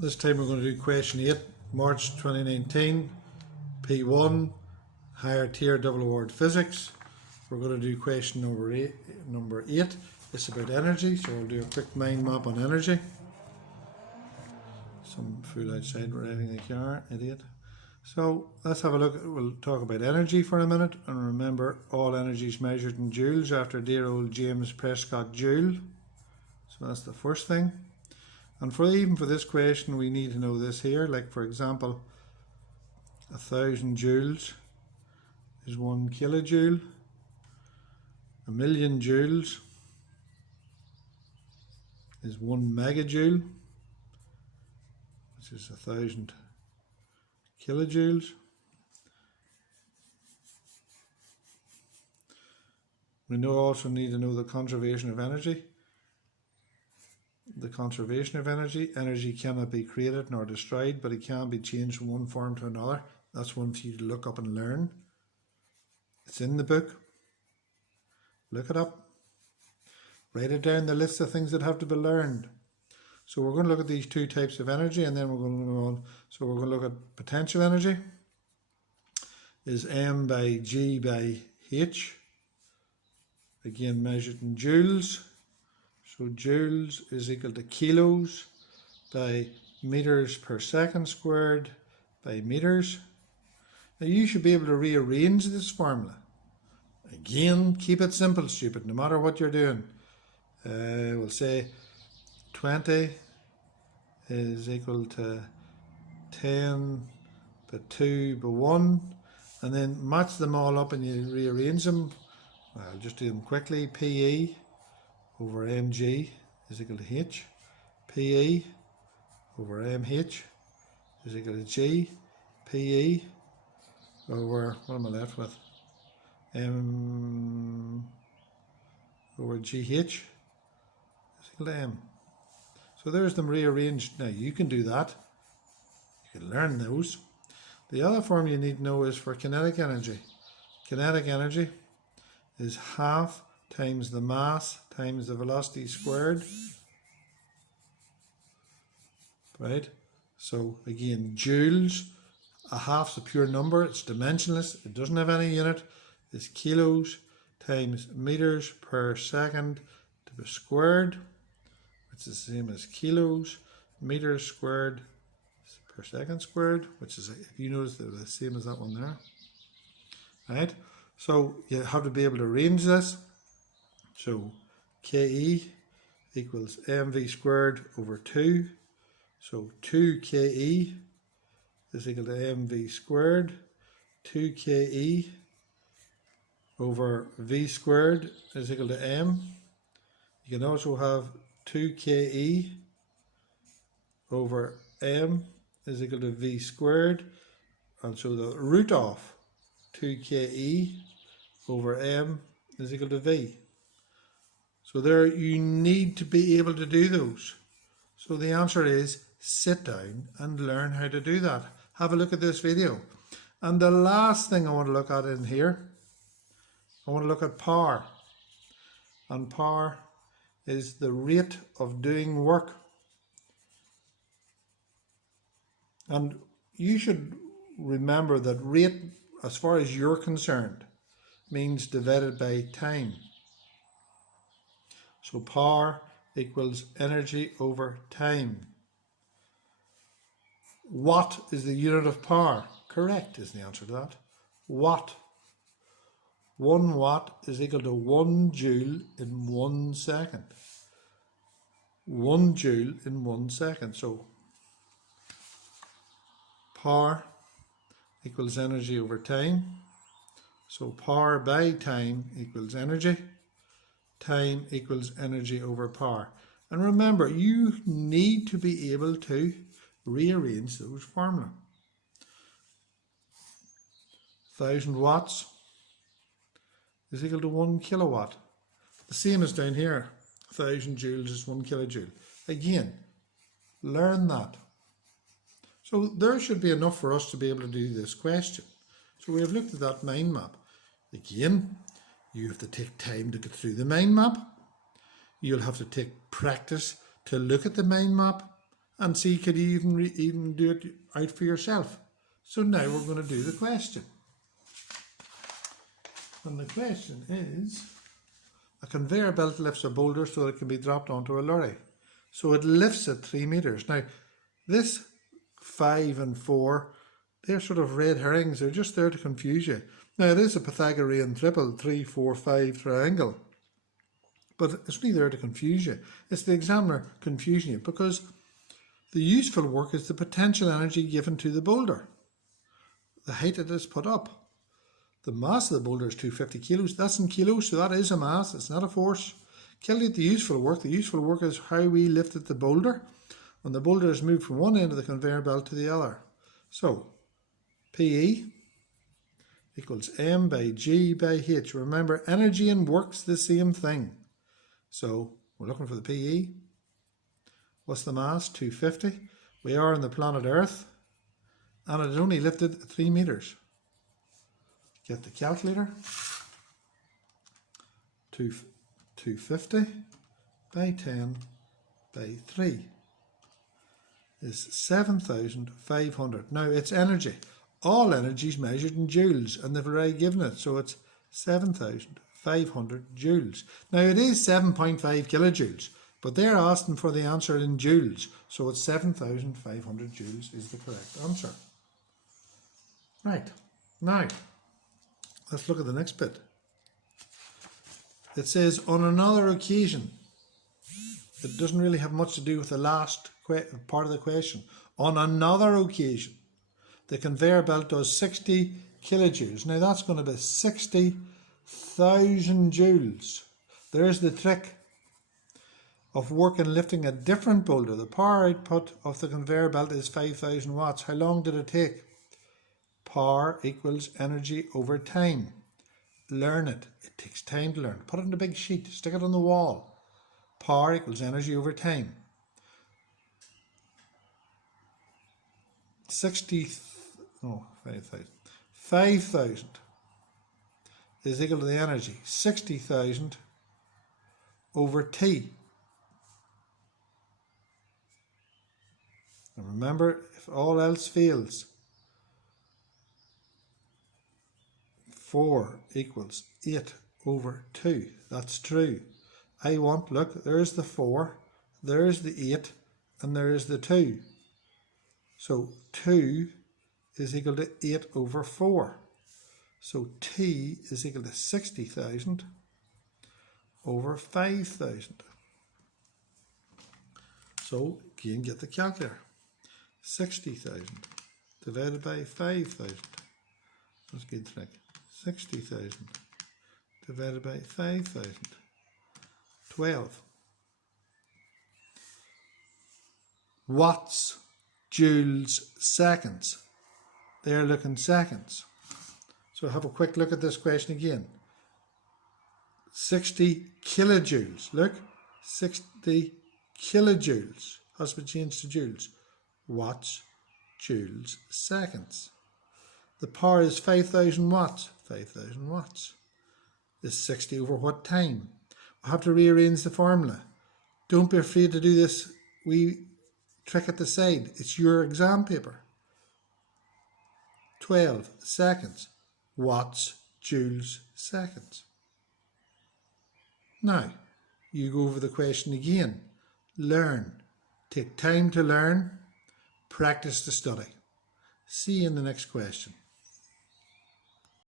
This time we're going to do question 8, March 2019, P1, Higher Tier Double Award Physics. We're going to do question number 8. It's about energy, so we'll do a quick mind map on energy. Some fool outside driving a car, idiot. So let's have a look. We'll talk about energy for a minute, and remember all energy is measured in joules after dear old James Prescott Joule. So that's the first thing. And even for this question we need to know this here, like for example 1,000 joules is 1 kilojoule, 1,000,000 joules is 1 megajoule, which is 1,000 kilojoules. We also need to know the conservation of energy. The conservation of energy. Energy cannot be created nor destroyed, but it can be changed from one form to another. That's one for you to look up and learn. It's in the book. Look it up. Write it down, the list of things that have to be learned. So we're going to look at these two types of energy, and then we're going to go on. So we're going to look at potential energy. Is M by G by H. Again measured in joules. So joules is equal to kilos by meters per second squared by meters. Now you should be able to rearrange this formula. Again, keep it simple, stupid, no matter what you're doing. We'll say 20 is equal to 10 by 2 by 1, and then match them all up and you rearrange them. I'll just do them quickly. PE over mg is equal to h. PE over mh is equal to g. PE over, what am I left with? M over gh is equal to m. So there's them rearranged. Now you can do that. You can learn those. The other form you need to know is for kinetic energy. Kinetic energy is half times the mass times the velocity squared. Right? So again, joules, a half's a pure number, it's dimensionless, it doesn't have any unit. It's kilos times meters per second to the squared, which is the same as kilos, meters squared per second squared, which is, if you notice, they're the same as that one there. Right? So you have to be able to arrange this. So Ke equals mv squared over 2. So 2Ke is equal to mv squared. 2Ke over v squared is equal to m. You can also have 2Ke over m is equal to v squared. And so the root of 2Ke over m is equal to v. So there you need to be able to do those. So the answer is sit down and learn how to do that. Have a look at this video. And the last thing I want to look at in here, I want to look at power. And power is the rate of doing work. And you should remember that rate, as far as you're concerned, means divided by time. So power equals energy over time. Watt is the unit of power. Correct is the answer to that. Watt. 1 watt is equal to 1 joule in 1 second. 1 joule in 1 second. So power equals energy over time. So power by time equals energy. Time equals energy over power. And remember, you need to be able to rearrange those formula. 1,000 watts is equal to 1 kilowatt. The same as down here. 1,000 joules is 1 kilojoule. Again, learn that. So there should be enough for us to be able to do this question. So we have looked at that mind map. Again, you have to take time to get through the mind map. You'll have to take practice to look at the mind map and see could you even do it out for yourself. So now we're going to do the question. And the question is, a conveyor belt lifts a boulder so it can be dropped onto a lorry. So it lifts it 3 meters. Now, this 5 and 4, they're sort of red herrings. They're just there to confuse you. Now, it is a Pythagorean triple, 3, 4, 5 triangle. But it's only there to confuse you. It's the examiner confusing you because the useful work is the potential energy given to the boulder, the height it is put up. The mass of the boulder is 250 kilos. That's in kilos, so that is a mass. It's not a force. Calculate the useful work. The useful work is how we lifted the boulder when the boulder is moved from one end of the conveyor belt to the other. So, PE equals M by G by H. Remember, energy and work's the same thing. So, we're looking for the PE. What's the mass? 250. We are on the planet Earth, and it only lifted 3 meters. Get the calculator. 250 by 10 by 3 is 7,500. Now it's energy. All energy is measured in joules, and they've already given it, so it's 7,500 joules. Now it is 7.5 kilojoules, but they're asking for the answer in joules, so it's 7,500 joules is the correct answer. Right, now let's look at the next bit. It says, on another occasion, it doesn't really have much to do with the last part of the question. On another occasion, the conveyor belt does 60 kilojoules. Now that's going to be 60,000 joules. There's the trick of work in lifting a different boulder. The power output of the conveyor belt is 5,000 watts. How long did it take? Power equals energy over time. Learn it. It takes time to learn. Put it in a big sheet. Stick it on the wall. Power equals energy over time. 5,000 is equal to the energy. 60,000 over T. And remember, if all else fails, 4 equals 8 over 2. That's true. I want, look, there's the 4, there's the 8, and there's the 2. So 2 is equal to 8 over 4. So T is equal to 60,000 over 5,000. So again, get the calculator. 60,000 divided by 5,000. That's a good trick. 60,000 divided by 5,000. 12. Watts, joules, seconds. They're looking seconds. So have a quick look at this question again. 60 kilojoules. Look, 60 kilojoules has been changed to joules. Watts, joules, seconds. The power is 5,000 watts. 5,000 watts is 60 over what time? I have to rearrange the formula. Don't be afraid to do this wee trick at the side. It's your exam paper. 12 seconds. Watts, joules, seconds. Now, you go over the question again. Learn. Take time to learn. Practice to study. See you in the next question.